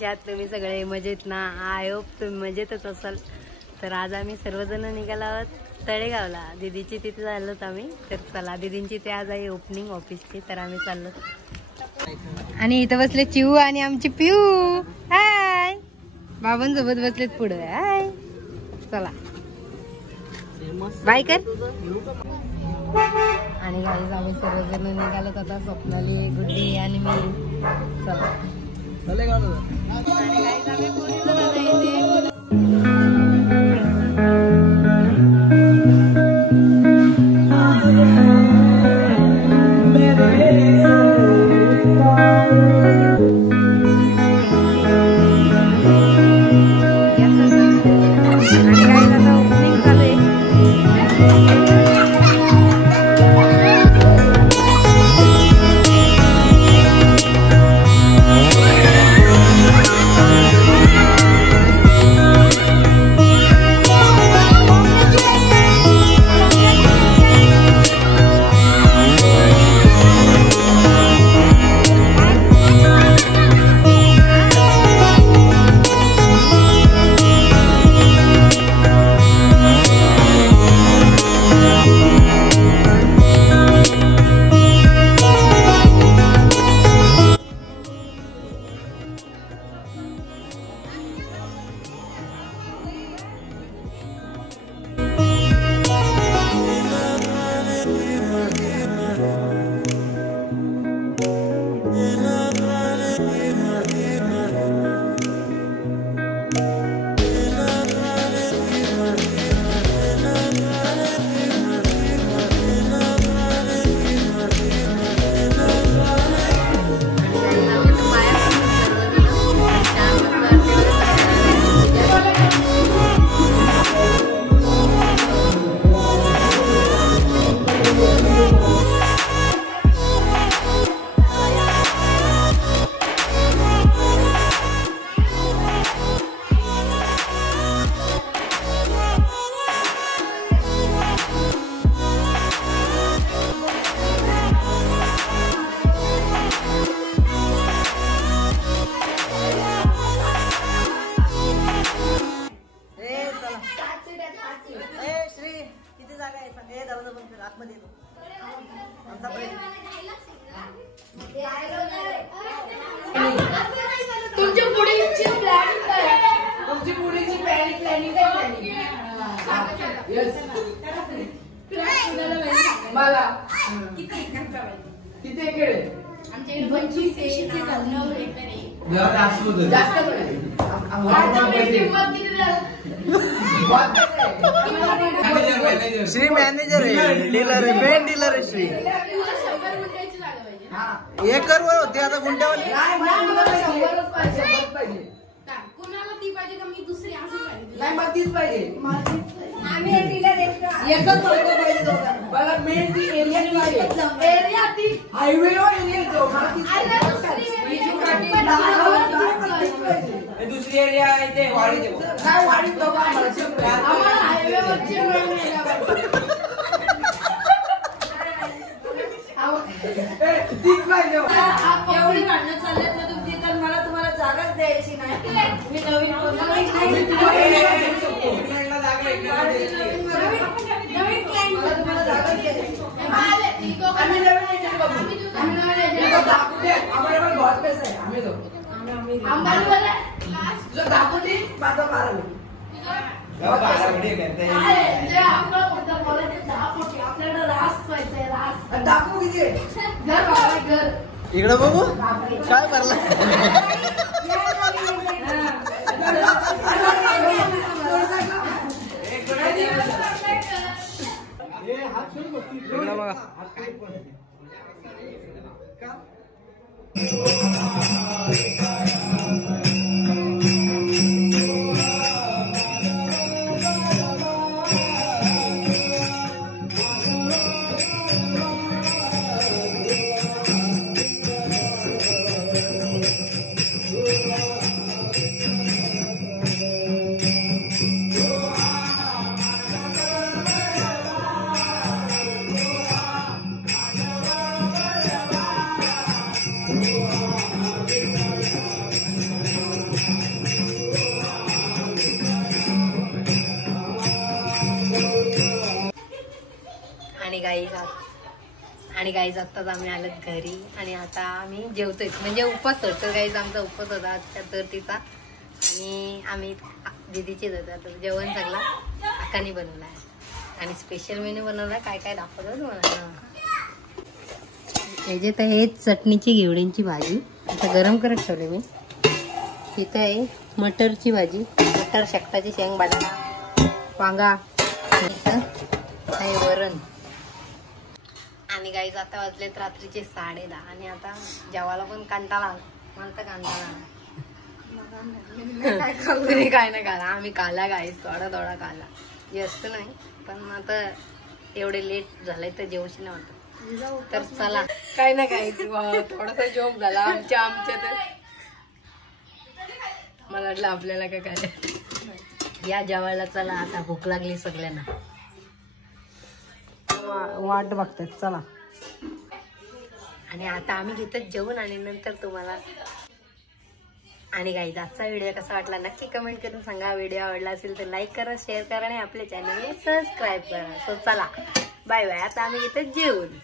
कसे आहात तुम्ही सगळे? मजेत ना? आय होप तुम्ही मजेतच असाल. तर आज आम्ही सर्वजण निघालो आहोत तळेगावला. दीदीची तिथे झालो आम्ही. तर चला, दीदींची ते आज आहे ओपनिंग ऑफिसची, तर आम्ही चाललो. आणि इथं बसले चिऊ आणि आमची पिऊ. हाय, बाबांसोबत बसलेत पुढे. हाय, चला बाय कर. आणि गाईज आम्ही सर्वजण निघालो आता. स्वप्नाली, गुड्डी आणि मी. चला आणि गाईज आम्ही पोहोचलो आता इथे. श्री मॅनेजर आहे, डीलर आहे, मेन डीलर आहे श्री. एकर वर होते आता गुंट्यावाली. कुणाला ती पाहिजे का मी दुसरी असं पाहिजे? नाही, मला तीच पाहिजे. आम्ही डीलर एकच पाहिजे. मला मेन ती एरिया पाहिजे. एरिया ती हायवे वर एरिया जाऊ. दुसरी एरिया आहे ते वाडीचे. काय वाडी तो आम्हाला हायवेवरची तीच पाहिजे. एवढी भांडणं चालल्यात ना तुमची, तर मला तुम्हाला जागाच द्यायची नाही. मी नवीन इकडे बघू काय भरला. बघा आणि गाईज आत्ताच आम्ही आलोत घरी आणि आता आम्ही जेवतोय. म्हणजे उपवास होतो गाईज, आमचा उपवास होता आजच्या चतुर्थीचा आणि आम्ही दीदीचेच होतो. आता जेवण सगळं अक्काने बनवलं आहे आणि स्पेशल मेन्यू बनवला. काय काय दाखवलं तुम्हाला. याच्यात आहे चटणीची घेवड्यांची भाजी, आता गरम करत ठेवले मी. इथं आहे मटरची भाजी, मटर शेकटाची शेंग, बटाटा, वांगा. इथं आहे वरण. आणि गाईज आता वाजलेत रात्रीचे 10:30 आणि आता जेवायला पण कंटाळा आला. मला तर कंटाळा आला. तुम्ही काय नाही खाला, आम्ही खाला गाईज, थोडा थोडा खाला, जास्त नाही. पण आता एवढे लेट झालंय तर जेवशी नाही वाटत. तर चला काय ना काय थोडासा जोक झाला आमच्या तर मला वाटलं आपल्याला काय या जेवायला. चला आता भूक लागली सगळ्यांना, वाट बघतात. चला आणि आता आम्ही घेतच जेवून आणि नंतर तुम्हाला. आणि गाईज आजचा व्हिडिओ कसा वाटला नक्की कमेंट करून सांगा. व्हिडिओ आवडला असेल तर लाईक करा, शेअर करा आणि आपल्या चॅनलला सबस्क्राईब करा. सो चला बाय बाय. आता आम्ही घेतच जेवून.